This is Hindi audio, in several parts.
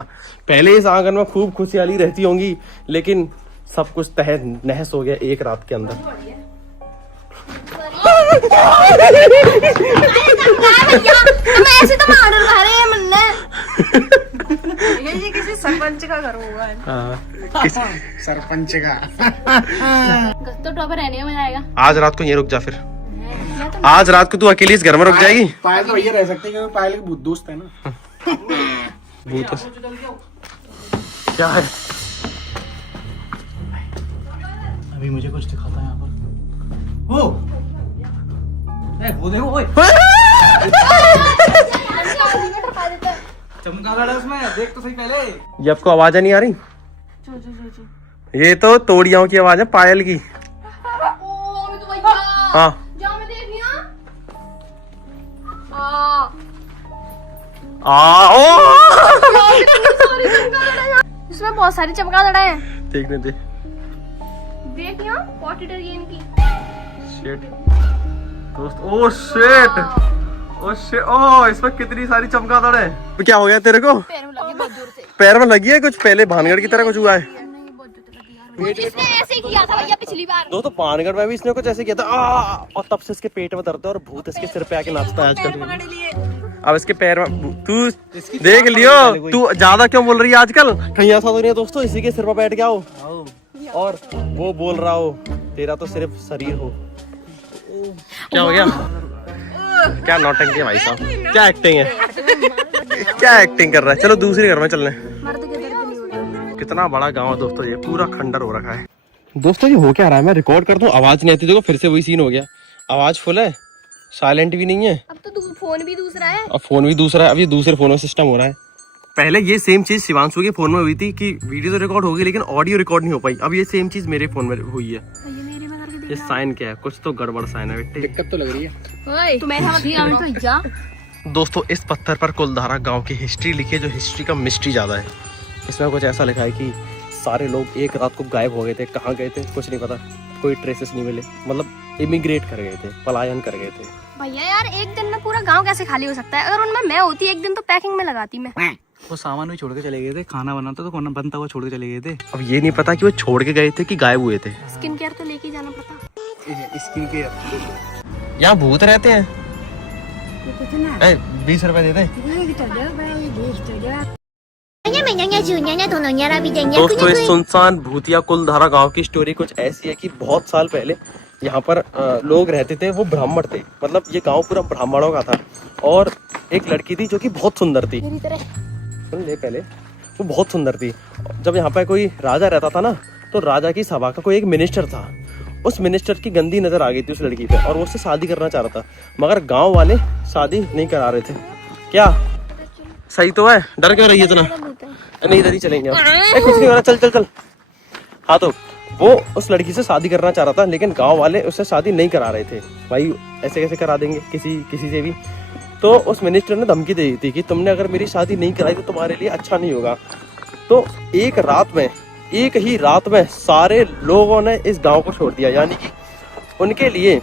पहले इस आंगन में खूब खुशहाली रहती होंगी, लेकिन सब कुछ तहस नहस हो गया एक रात के अंदर। ऐसे तो मॉडल घर है मन्ने। ये किसी सरपंच का घर होगा। किसी सरपंच का। तो टॉपर रहने में जाएगा। आज रात को ये रुक जा फिर। आज रात को तू अकेली इस घर में रुक जाएगी। पायल तो भैया रह सकते हैं क्योंकि पायल के भूत दोस्त है ना। भूत क्या है? अभी मुझे कुछ दिखाता है यहाँ पर। ओ वो देखो ओए। चमगादड़ है उसमें, देख तो सही पहले। ये आपको आवाजें नहीं आ रही? ये तो तोड़ियों की आवाज है, पायल की। हाँ इसमें बहुत सारी चमगादड़ है। देखने दे। देख यहाँ पॉटेड है इनकी। शिट दोस्त, ओ शिट, ओ शिट, ओ इसमें कितनी सारी चमगादड़ है। क्या हो गया तेरे को? पैर में लगी बहुत जोर से। पैर में लगी है कुछ? पहले भानगढ़ की तरह कुछ हुआ है? इसने ऐसे ही किया था भैया पिछली बार। दोस्तों भानगढ़ में भी इसने कुछ ऐसे किया था। और तब से इसके पेट में दर्द है और भूत इसके सिर पे आके नाचता है आजकल। अब इसके पैर में तू देख लियो, तू ज्यादा क्यों बोल रही है आजकल? कहीं ऐसा तो नहीं है दोस्तों इसी के सिर पर बैठ गया हो और वो बोल रहा हो तेरा तो सिर्फ शरीर हो। क्या हो गया? क्या नौटंकी है भाई साहब, क्या एक्टिंग है, क्या एक्टिंग कर रहा है। चलो दूसरे घर में चलने। कितना बड़ा गांव है दोस्तों, ये पूरा खंडर हो रखा है। दोस्तों ये हो क्या रहा है? मैं रिकॉर्ड करता हूँ, आवाज नहीं आती। देखो फिर से वही सीन हो गया। आवाज फुल है, साइलेंट भी नहीं है। अब तो फोन भी दूसरा है। अब फोन भी दूसरा है। अब ये दूसरे फोन में सिस्टम हो रहा है। पहले ये सेम चीज शिवांशु के फोन में हुई थी कि वीडियो तो रिकॉर्ड हो गई लेकिन ऑडियो रिकॉर्ड नहीं हो पाई। अब ये सेम चीज मेरे फोन में हुई है। ये साइन क्या है? कुछ तो गड़बड़ साइन है बेटे। दिक्कत तो लग रही है। दोस्तों इस पत्थर पर कुलधारा गांव की हिस्ट्री लिखी है, जो हिस्ट्री का मिस्ट्री ज्यादा है। इसमें कुछ ऐसा लिखा है कि सारे लोग एक रात को गायब हो गए थे। कहाँ गए थे कुछ नहीं पता, कोई ट्रेसेस नहीं मिले। मतलब इमिग्रेट कर गए थे, पलायन कर गए थे। भैया यार एक दिन में पूरा गांव कैसे खाली हो सकता है? अगर उनमें मैं होती एक दिन तो पैकिंग में लगाती मैं। वो सामान भी छोड़ के चले गए थे, खाना बनाता तो खाना बनता हुआ छोड़ के चले गए थे। अब ये नहीं पता कि वो छोड़ के गए थे कि गायब हुए थे। स्किन केयर तो लेके जाना पड़ता। स्किन केयर यहाँ भूत रहते हैं। 20 रुपए देते। दोस्तों इस सुनसान भूतिया कुलधारा गांव की स्टोरी कुछ ऐसी है कि बहुत साल पहले यहाँ पर लोग रहते थे। वो ब्राह्मण थे, मतलब ये गांव पूरा ब्राह्मणों का था। और एक लड़की थी जो कि बहुत सुंदर थी। सुन ले पहले, वो बहुत सुंदर थी। जब यहाँ पर कोई राजा रहता था ना, तो राजा की सभा का कोई एक मिनिस्टर था। उस मिनिस्टर की गंदी नजर आ गई थी उस लड़की पे और वो उससे शादी करना चाह रहा था, मगर गांव वाले शादी नहीं करा रहे थे। क्या सही तो है? डर क्यों रही है इतना? नहीं इधर ही चलेंगे। कुछ नहीं हो रहा, चल चल चल। हाँ तो वो उस लड़की से शादी करना चाह रहा था, लेकिन गांव वाले उससे शादी नहीं करा रहे थे। भाई ऐसे कैसे करा देंगे किसी से भी? तो उस मिनिस्टर ने धमकी दे दी थी कि तुमने अगर मेरी शादी नहीं कराई तो तुम्हारे लिए अच्छा नहीं होगा। तो एक ही रात में सारे लोगों ने इस गांव को छोड़ दिया। यानी कि उनके लिए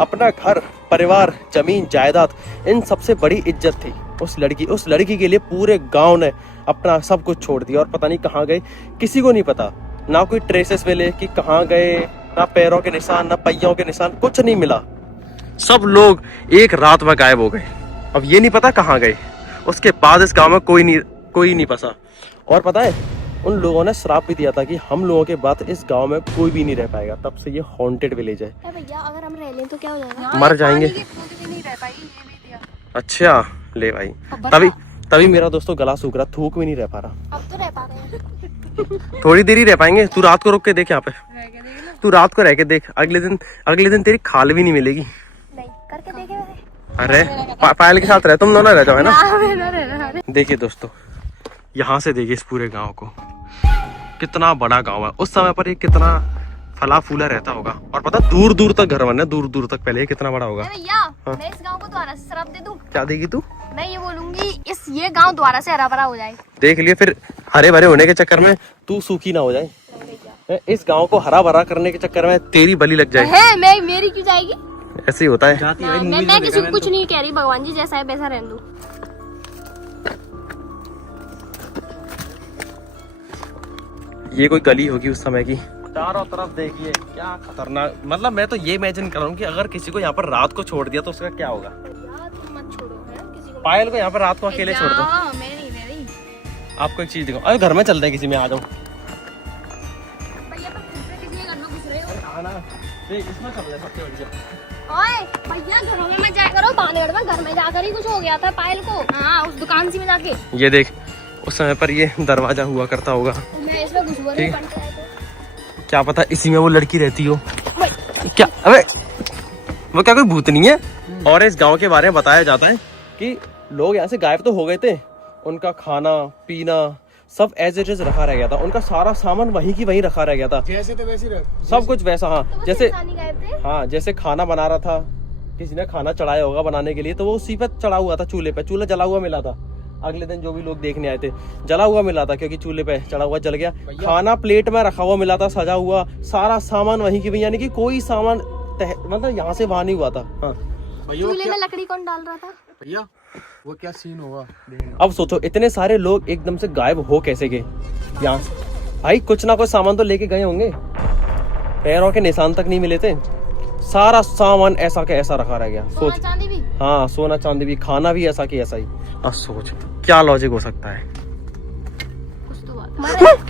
अपना घर, परिवार, जमीन, जायदाद, इन सबसे बड़ी इज्जत थी उस लड़की के लिए पूरे गांव ने अपना सब कुछ छोड़ दिया और पता नहीं कहाँ गए, किसी को नहीं पता। ना कोई ट्रेसेस मिले कि कहाँ गए, ना पैरों के निशान, ना पहियों के निशान, कुछ नहीं मिला। सब लोग एक रात में गायब हो गए। अब ये नहीं पता कहाँ गए। उसके बाद इस गांव में कोई नहीं बसा। और पता है उन लोगों ने श्राप भी दिया था कि हम लोगों के बाद इस गांव में कोई भी नहीं रह पाएगा। तब से ये हॉन्टेड विलेज है। भैया अगर हम रह लें तो क्या हो जाएगा? मर जाएंगे। अच्छा ले भाई, तभी मेरा दोस्तों गला सूख रहा, थूक भी नहीं रह पा रहा। अब तो रह पा रहे हैं। थोड़ी देर ही रह पाएंगे। तू रात को रुक के देख यहाँ पे, तू रात को रह के देख। अगले दिन तेरी खाल भी नहीं मिलेगी। नहीं करके देखे। अरे पायल के साथ रह, तुम दोनों रह जाओ है ना। देखिए दोस्तों यहाँ से देखिए इस पूरे गांव को, कितना बड़ा गांव है। उस समय पर ये कितना फला फूला रहता होगा। और पता दूर दूर तक घर बने, दूर दूर तक। पहले ये कितना बड़ा होगा। भैया मैं इस गांव को दोबारा से श्राप दे दूं? क्या देगी तू? मैं ये बोलूंगी ये गांव दोबारा से हरा भरा हो जाए। देख लिए फिर हरे भरे होने के चक्कर में तू सूखी ना हो जाए। इस गांव को हरा भरा करने के चक्कर में तेरी बलि लग जाए। मेरी क्यों जाएगी? ऐसे ही होता है। मैं किसी को कुछ नहीं कह रही, भगवान जी जैसा है वैसा रहने दो। ये कोई गली होगी उस समय की। चारों तरफ देखिए क्या खतरनाक, मतलब मैं तो ये इमेजिन कर रहा हूँ कि अगर किसी को यहाँ पर रात को छोड़ दिया तो उसका क्या होगा। यार तुम मत छोड़ो है किसी को। पायल को यहाँ पर रात को अकेले छोड़ दो। मैं नहीं। आपको एक चीज दिखाऊं, अरे घर में चलते हैं किसी में, आ जाओ। भैया पर खुद से किसी के घर में घुस रहे हो। देख इसमें चल रहे सबसे बढ़िया। ओए भैया घरों में मत जाया करो, बानेड़ में घर में जाकर ही कुछ हो गया था पायल को। हाँ उस दुकान से में जाके। ये देख उस समय पर ये दरवाजा हुआ करता होगा, मैं इसमें घुस हुआ नहीं बनता है क्या पता इसी में वो लड़की रहती हो। क्या अबे वो क्या कोई भूत नहीं है। और इस गांव के बारे में बताया जाता है कि लोग यहाँ से गायब तो हो गए थे, उनका खाना पीना सब एज इट इज रखा रह गया था, उनका सारा सामान वहीं की वहीं रखा रह गया था, जैसे थे वैसे रह, सब कुछ वैसा। हाँ तो जैसे गायब थे। हाँ जैसे खाना बना रहा था, किसी ने खाना चढ़ाया होगा बनाने के लिए, तो वो उसी पे चढ़ा हुआ था, चूल्हे पे। चूल्हा जला हुआ मिला था, अगले दिन जो भी लोग देखने आए थे जला हुआ मिला था, क्योंकि चूल्हे पे चढ़ा हुआ जल गया। खाना प्लेट में रखा हुआ मिला था, सजा हुआ, सारा सामान वहीं की वहीं, यानी कि कोई सामान मतलब यहाँ से वहां नहीं हुआ था। हाँ चूल्हे में लकड़ी कौन डाल रहा था भैया वो क्या सीन होगा। अब सोचो इतने सारे लोग एकदम से गायब हो कैसे गए यहाँ से। भाई कुछ ना कुछ सामान तो लेके गए होंगे, पैरों के निशान तक नहीं मिले थे, सारा सामान ऐसा के ऐसा रखा रह गया। सोना सोच चांदी भी। हाँ सोना चांदी भी, खाना भी ऐसा की ऐसा ही। अब सोच क्या लॉजिक हो सकता है। कुछ तो बात।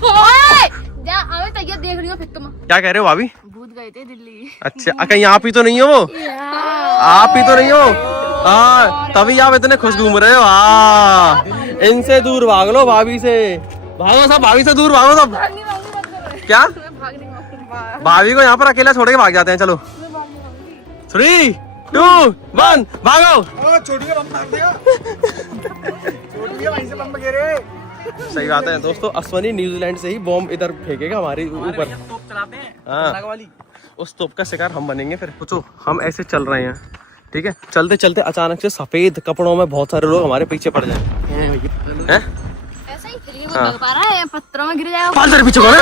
ओए जा आवे तैयार देख लियो फिर तुम। क्या कह रहे हो भाभी। भूत गए थे दिल्ली। अच्छा कहीं आप ही तो नहीं हो वो, आप ही तो नहीं हो। हाँ तभी आप इतने खुश घूम रहे हो। हाँ इनसे दूर भाग लो, भाभी से भागो सब, भाभी से दूर भागो सब। क्या भाभी को यहाँ पर अकेला छोड़ के भाग जाते हैं। चलो 3, 2, 1 भागो। छोटी बम मार दिया, छोटी वहीं से बम गिरे। सही बात है दोस्तों, अश्वनी न्यूजीलैंड से ही बॉम्ब इधर फेंकेगा हमारे ऊपर। हाँ उस तोप का शिकार हम बनेंगे फिर। सोचो हम ऐसे चल रहे हैं, ठीक है, चलते चलते अचानक से सफेद कपड़ों में बहुत सारे लोग हमारे पीछे पड़ जाए हैं। ऐसा ही फिर वो भाग पा रहा है, पत्थरों में गिर जाएगा। पाल तेरे पीछे कौन है?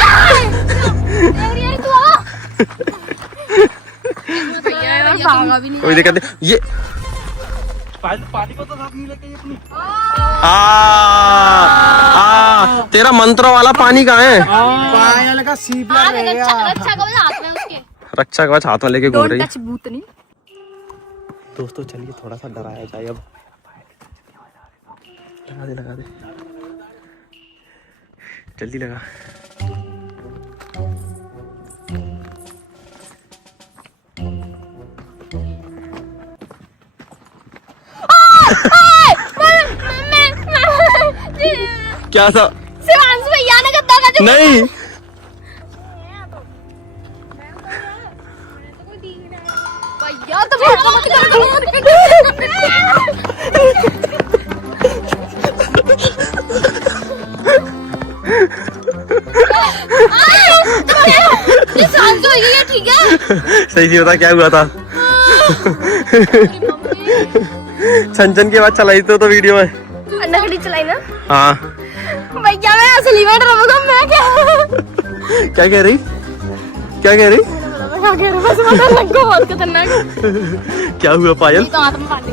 भागा भी नहीं। कोई दिक्कत नहीं। ये पानी को तो साथ नहीं लेके अपनी। तेरा मंत्र वाला पानी कहाँ है? पायल का सीपला रह गया। रक्षा कवच हाथ में उसके। रक्षा कवच हाथ में लेके घूम रही है। टच भूतनी। दोस्तों चलिए थोड़ा सा डराया जाए अब। लगा दे जल्दी लगा। क्या था? शिवांशु भैया ने गद्दा का जो नहीं भैया तो मत कर। शिवांशु भैया ठीक है। सही नहीं बता क्या हुआ था। छन के बाद चलाई तो वीडियो में नकली चलाई ना। हाँ भैया मैं असली में डरूंगा। मैं क्या कह रही क्या कह रही बस बहुत खतरनाक। क्या हुआ पायल? तो हाथ में पानी